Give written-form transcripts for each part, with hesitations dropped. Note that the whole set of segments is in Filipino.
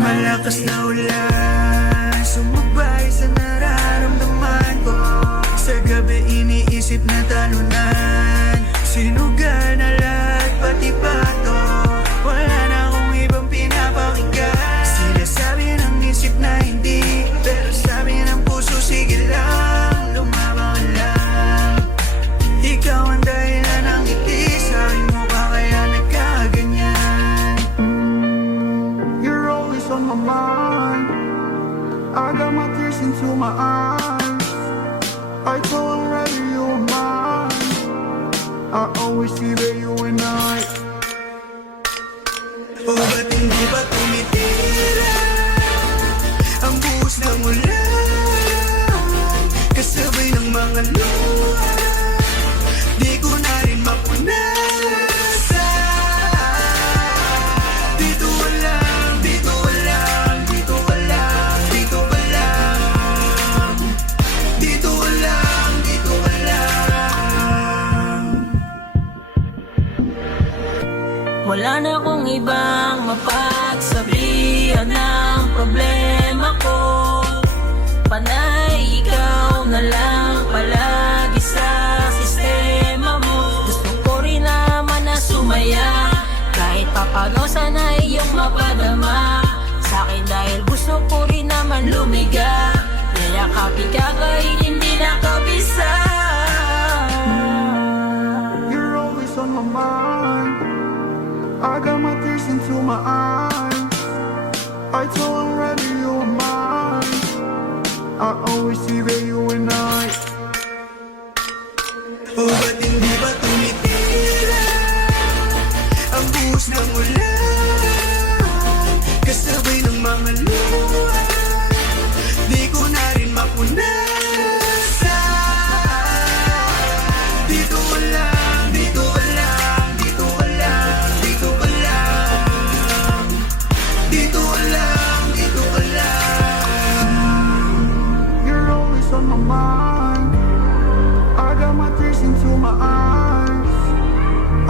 Malakas na ulan, sumabay sa nararamdaman ko. Sa gabi iniisip na talunan, sinugal na lahat pati pato. Wala na akong ibang pinapakinggan. Sila sabi ng isip na hindi, pero sabi ng puso sige lang, lumaban lang. Ikaw ang dahilan ng ngiti sa aking mukha kaya nagkaganyan. You're always on my mind, I got my tears into my eyes. I told her that you were mine, I always see that you and I. Oh, ba't hindi ba tumitira ang buhos ng ulan, kasabay ng mga luha, di ko na rin mapunasan. Dito walang, dito walang, dito walang, dito walang, dito walang, dito walang. Wala na akong ibang mapagsabihan ng problema ko. Panay ikaw na lang palagi sa sistema mo. Gusto ko rin naman na sumaya, kahit papano sana iyong mapadama sa'kin, dahil gusto ko rin naman lumiga. Yayakapin ka kahit hindi nakabisa. You're always on my mind, I got my tears into my eyes. I told her that you were mine, I always see that you and I. Oh, ba't hindi ba tumitira ang buhos ng ulan, kasabay ng mga luha, di ko na rin mapunasan. Dito walang, dito walang, dito walang, dito walang, dito walang, dito walang. You're always on my mind, I got my tears into my eyes.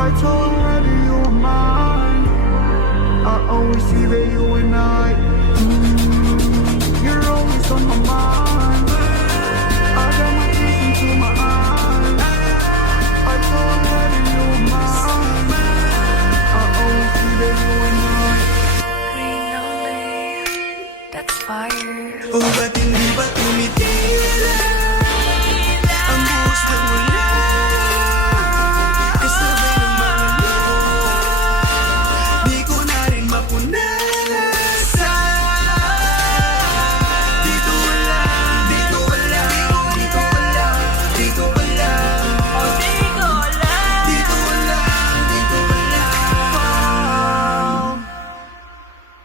I told her that you were mine, I always see that you and I. You're always on my mind, I got my